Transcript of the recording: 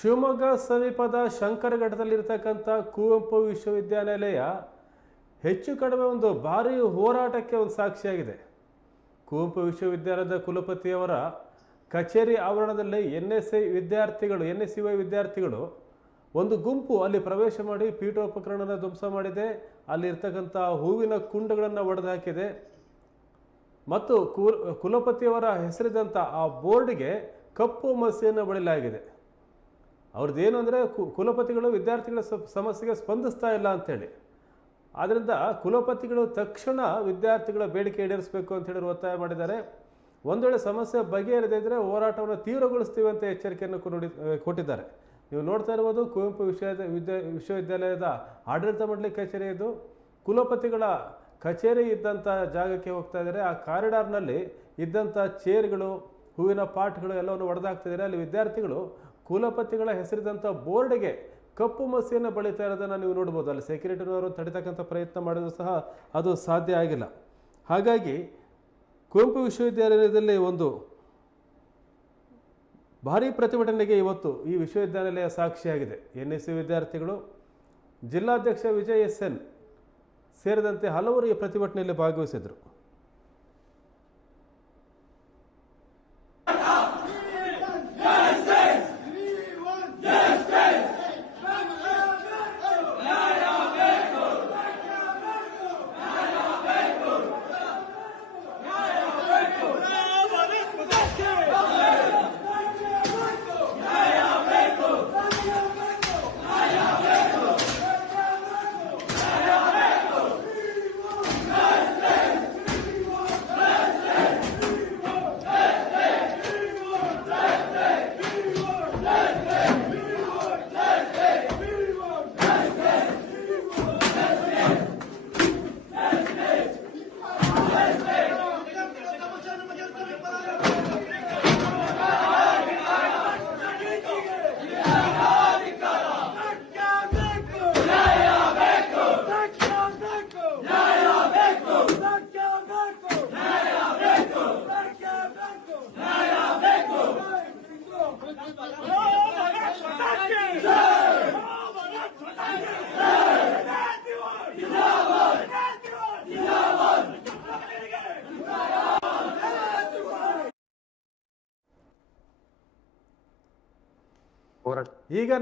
ಶಿವಮೊಗ್ಗ ಸಮೀಪದ ಶಂಕರಘಟ್ಟದಲ್ಲಿರ್ತಕ್ಕಂಥ ಕುವೆಂಪು ವಿಶ್ವವಿದ್ಯಾನಿಲಯ ಹೆಚ್ಚು ಕಡಿಮೆ ಒಂದು ಭಾರಿ ಹೋರಾಟಕ್ಕೆ ಒಂದು ಸಾಕ್ಷಿಯಾಗಿದೆ. ಕುವೆಂಪು ವಿಶ್ವವಿದ್ಯಾಲಯದ ಕುಲಪತಿಯವರ ಕಚೇರಿ ಆವರಣದಲ್ಲಿ ಎನ್ಎಸ್ಯುಐ ವಿದ್ಯಾರ್ಥಿಗಳು ಒಂದು ಗುಂಪು ಅಲ್ಲಿ ಪ್ರವೇಶ ಮಾಡಿ ಪೀಠೋಪಕರಣನ ಧ್ವಂಸ ಮಾಡಿದೆ. ಅಲ್ಲಿರ್ತಕ್ಕಂಥ ಹೂವಿನ ಕುಂಡಗಳನ್ನು ಒಡೆದು ಹಾಕಿದೆ ಮತ್ತು ಕುಲಪತಿಯವರ ಹೆಸರಿದಂಥ ಆ ಬೋರ್ಡ್ಗೆ ಕಪ್ಪು ಮಸಿಯನ್ನು ಬಳಿಯಲಾಗಿದೆ. ಅವ್ರದ್ದೇನು ಅಂದರೆ ಕುಲಪತಿಗಳು ವಿದ್ಯಾರ್ಥಿಗಳ ಸಮಸ್ಯೆಗೆ ಸ್ಪಂದಿಸ್ತಾ ಇಲ್ಲ ಅಂಥೇಳಿ. ಆದ್ದರಿಂದ ಕುಲಪತಿಗಳು ತಕ್ಷಣ ವಿದ್ಯಾರ್ಥಿಗಳ ಬೇಡಿಕೆ ಈಡೇರಿಸಬೇಕು ಅಂತೇಳಿ ಒತ್ತಾಯ ಮಾಡಿದ್ದಾರೆ. ಒಂದು ವೇಳೆ ಸಮಸ್ಯೆ ಬಗೆಹರಿದೇ ಇದ್ದರೆ ಹೋರಾಟವನ್ನು ತೀವ್ರಗೊಳಿಸ್ತೀವಿ ಅಂತ ಎಚ್ಚರಿಕೆಯನ್ನು ಕೊಟ್ಟಿದ್ದಾರೆ. ನೀವು ನೋಡ್ತಾ ಇರ್ಬೋದು, ಕುವೆಂಪು ವಿಶ್ವವಿದ್ಯಾಲಯದ ಆಡಳಿತ ಮಂಡಳಿ ಕಚೇರಿ ಇದು. ಕುಲಪತಿಗಳ ಕಚೇರಿ ಇದ್ದಂಥ ಜಾಗಕ್ಕೆ ಹೋಗ್ತಾ ಇದ್ದಾರೆ. ಆ ಕಾರಿಡಾರ್ನಲ್ಲಿ ಇದ್ದಂಥ ಚೇರ್ಗಳು, ಹೂವಿನ ಪಾಟ್ಗಳು ಎಲ್ಲವನ್ನು ಒಡೆದಾಗ್ತಿದ್ದಾರೆ. ಅಲ್ಲಿ ವಿದ್ಯಾರ್ಥಿಗಳು ಕುಲಪತಿಗಳ ಹೆಸರಿದಂಥ ಬೋರ್ಡ್ಗೆ ಕಪ್ಪು ಮಸಿಯನ್ನು ಬಳಿತಾ ಇರೋದನ್ನು ನೀವು ನೋಡ್ಬೋದು. ಅಲ್ಲಿ ಸೆಕ್ಯೂರಿಟಿನವರು ತಡಿತಕ್ಕಂಥ ಪ್ರಯತ್ನ ಮಾಡಿದರೂ ಸಹ ಅದು ಸಾಧ್ಯ ಆಗಿಲ್ಲ. ಹಾಗಾಗಿ ಕುವೆಂಪು ವಿಶ್ವವಿದ್ಯಾಲಯದಲ್ಲಿ ಒಂದು ಭಾರೀ ಪ್ರತಿಭಟನೆಗೆ ಇವತ್ತು ಈ ವಿಶ್ವವಿದ್ಯಾನಿಲಯ ಸಾಕ್ಷಿಯಾಗಿದೆ. ಎನ್ಎಸ್ಯು ವಿದ್ಯಾರ್ಥಿಗಳು, ಜಿಲ್ಲಾಧ್ಯಕ್ಷ ವಿಜಯ್ SN ಸೇರಿದಂತೆ ಹಲವರು ಈ ಪ್ರತಿಭಟನೆಯಲ್ಲಿ ಭಾಗವಹಿಸಿದರು. ಈಗ